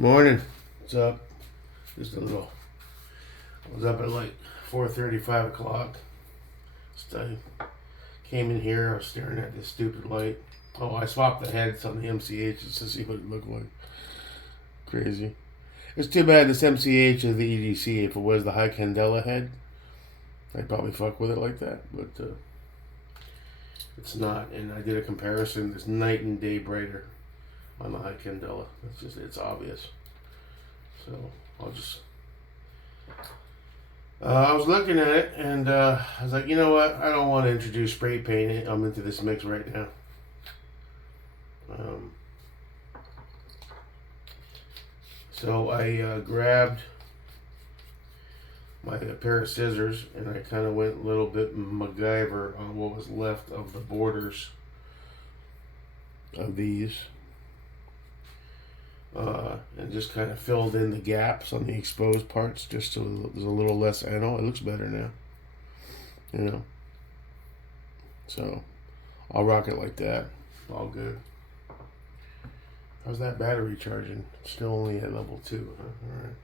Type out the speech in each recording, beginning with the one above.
Morning. What's up? Just a little. I was up at like 4:30, 5 o'clock. Just, I came in here. I was staring at this stupid light. Oh, I swapped the heads on the MCHs to see what it looked like. Crazy. It's too bad this MCH is the EDC. If it was the high candela head, I'd probably fuck with it like that. But it's not. And I did a comparison. It's night and day brighter on the high candela. It's obvious. So I'll just. I was looking at it and I was like, you know what? I don't want to introduce spray paint. I'm into this mix right now. So I grabbed my pair of scissors and I kind of went a little bit Macgyver on what was left of the borders of these. And just kind of filled in the gaps on the exposed parts just so there's a little less anno. It looks better now, you know. So I'll rock it like that. All good. How's that battery charging? Still only at level 2, huh? Alright.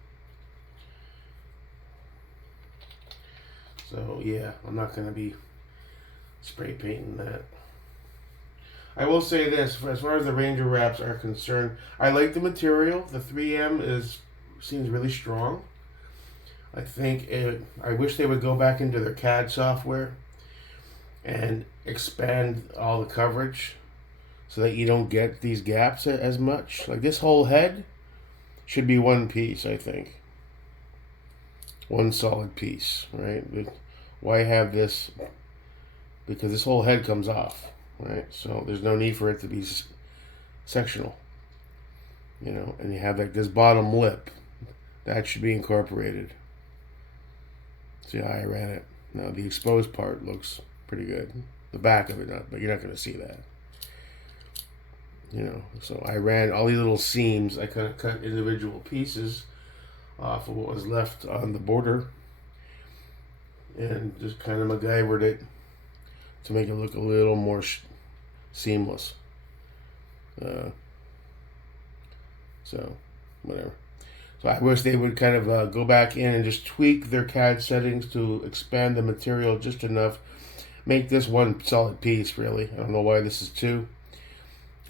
So yeah, I'm not going to be spray painting that. I will say this, as far as the Ranger wraps are concerned, I like the material. The 3M seems really strong. I wish they would go back into their CAD software and expand all the coverage so that you don't get these gaps as much. Like this whole head should be one piece, I think. One solid piece, right? Why have this? Because this whole head comes off. Right, so there's no need for it to be sectional, you know. And you have like this bottom lip that should be incorporated. See how I ran it. Now the exposed part looks pretty good. The back of it, not, but you're not going to see that. You know, so I ran all these little seams. I kind of cut individual pieces off of what was left on the border, and just kind of MacGyvered it to make it look a little more seamless. So, whatever. So I wish they would kind of go back in and just tweak their CAD settings to expand the material just enough. Make this one solid piece, really. I don't know why this is 2.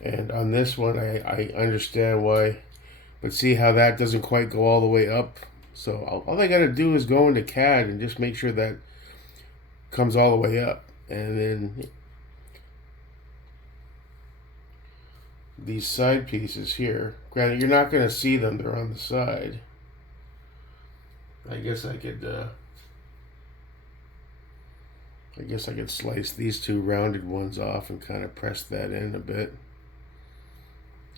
And on this one, I understand why. But see how that doesn't quite go all the way up? So all I got to do is go into CAD and just make sure that comes all the way up. And then these side pieces here, granted you're not going to see them, they're on the side. I guess I could slice these 2 rounded ones off and kind of press that in a bit.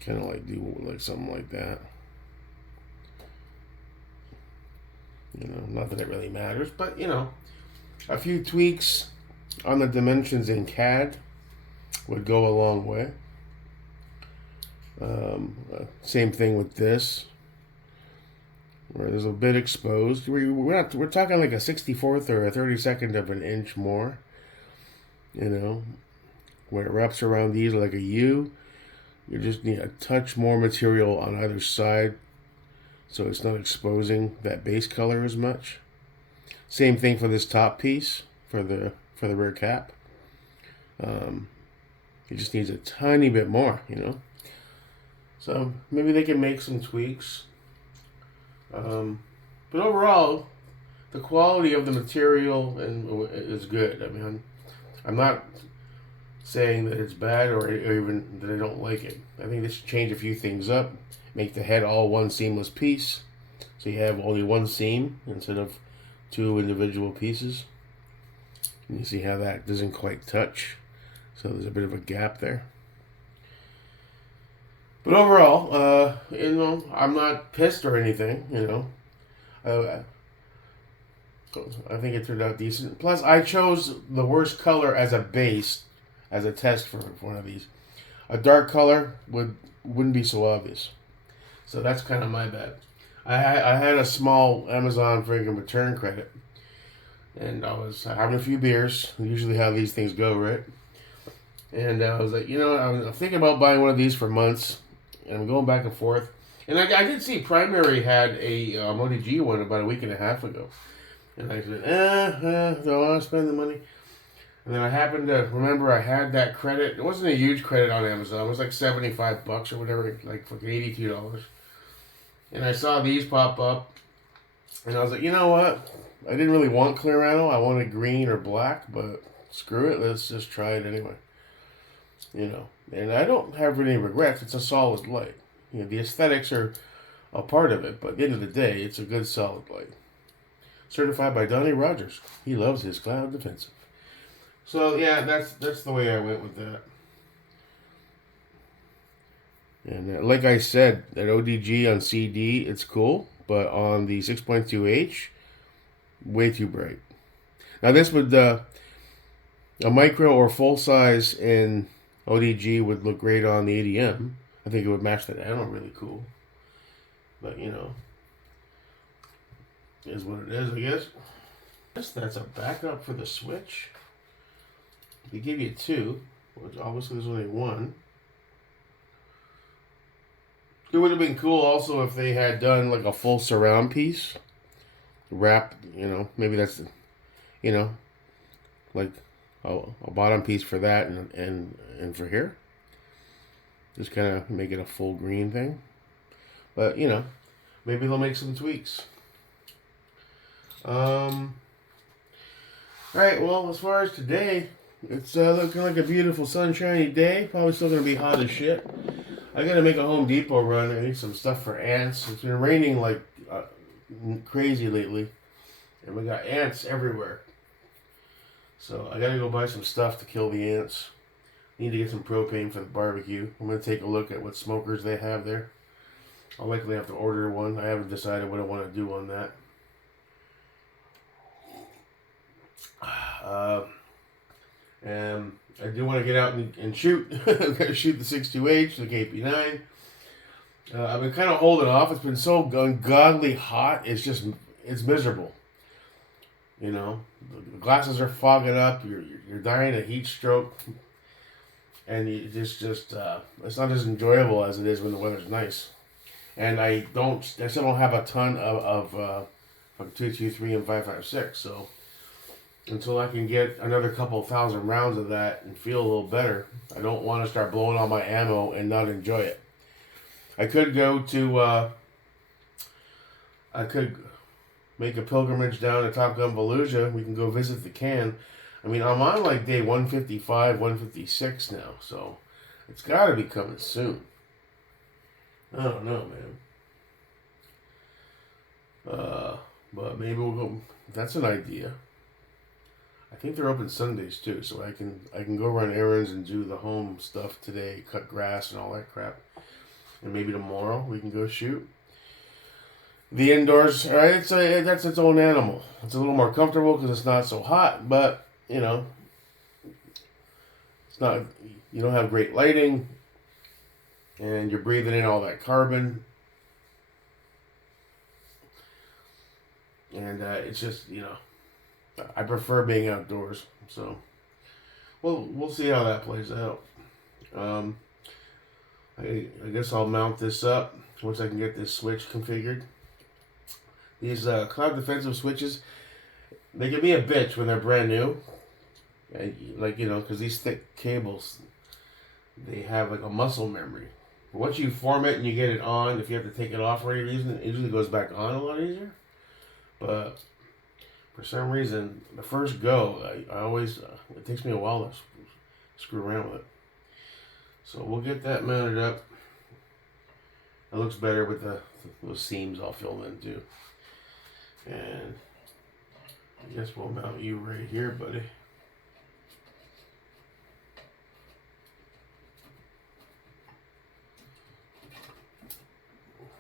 Kind of like do like something like that. You know, not that it really matters, but you know, a few tweaks on the dimensions in CAD would go a long way. Same thing with this, where there's a bit exposed. We're talking like a 64th or a 32nd of an inch more. You know, when it wraps around these like a U, you just need a touch more material on either side, so it's not exposing that base color as much. Same thing for this top piece for the rear cap. It just needs a tiny bit more, you know. So maybe they can make some tweaks. But overall, the quality of the material is good. I mean, I'm not saying that it's bad or even that I don't like it. I think they should change a few things up. Make the head all one seamless piece, so you have only one seam instead of 2 individual pieces. And you see how that doesn't quite touch, so there's a bit of a gap there. But overall, you know, I'm not pissed or anything, you know. I think it turned out decent. Plus, I chose the worst color as a base, as a test for one of these. A dark color wouldn't be so obvious. So that's kind of my bad. I had a small Amazon freaking return credit. And I was having a few beers. Usually how these things go, right? And I was like, you know, I'm thinking about buying one of these for months. And I'm going back and forth. And I did see Primary had a ODG one about a week and a half ago. And I said, don't want to spend the money. And then I happened to remember I had that credit. It wasn't a huge credit on Amazon. It was like $75 or whatever, like $82. And I saw these pop up. And I was like, you know what? I didn't really want Clearano. I wanted green or black, but screw it. Let's just try it anyway. You know, and I don't have any regrets. It's a solid light. You know, the aesthetics are a part of it, but at the end of the day, it's a good solid light. Certified by Donnie Rogers. He loves his cloud defensive. So yeah, that's the way I went with that. And like I said, that ODG on CD, it's cool, but on the 6.2H, way too bright. Now this would, a micro or full size in ODG would look great on the ADM. I think it would match that ammo really cool. But, you know, is what it is, I guess. That's a backup for the Switch. They give you two, which obviously there's only one. It would have been cool also if they had done like a full surround piece. Wrap, you know, maybe that's, you know, like a bottom piece for that and for here. Just kind of make it a full green thing. But, you know, maybe they'll make some tweaks. Alright, well, as far as today, it's looking like a beautiful sunshiny day. Probably still going to be hot as shit. I got to make a Home Depot run. I need some stuff for ants. It's been raining like crazy lately. And we got ants everywhere. So I got to go buy some stuff to kill the ants. Need to get some propane for the barbecue. I'm going to take a look at what smokers they have there. I'll likely have to order one. I haven't decided what I want to do on that. And I do want to get out and shoot. I'm going to shoot the 6.2H, the KP9. I've been kind of holding off. It's been so ungodly hot. It's miserable. You know, the glasses are fogging up. You're dying of heat stroke. And it's not as enjoyable as it is when the weather's nice. And I still don't have a ton of 223 and 5.56. So until I can get another couple thousand rounds of that and feel a little better, I don't want to start blowing all my ammo and not enjoy it. I could go to, I could make a pilgrimage down to Top Gun Volusia. We can go visit the can. I mean, I'm on like day 155, 156 now, so it's got to be coming soon. I don't know, man. But maybe we'll go. That's an idea. I think they're open Sundays too, so I can go run errands and do the home stuff today, cut grass and all that crap. And maybe tomorrow we can go shoot. The indoors, all right, that's its own animal. It's a little more comfortable because it's not so hot, but you know, it's not. You don't have great lighting, and you're breathing in all that carbon, and it's just, you know, I prefer being outdoors. So, well, we'll see how that plays out. I guess I'll mount this up once I can get this switch configured. These cloud defensive switches, they can be a bitch when they're brand new. And, like, you know, because these thick cables, they have like a muscle memory. But once you form it and you get it on, if you have to take it off for any reason, it usually goes back on a lot easier. But for some reason, the first go, I always, it takes me a while to screw around with it. So we'll get that mounted up. It looks better with those seams all filled in too. And I guess we'll mount you right here, buddy.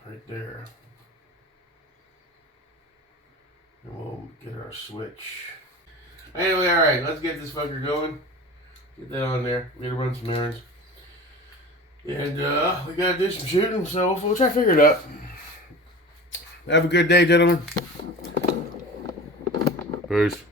Right there. And we'll get our switch. Anyway, alright, let's get this fucker going. Get that on there. We're gonna run some errands. And we gotta do some shooting, so we'll try to figure it out. Have a good day, gentlemen. Peace.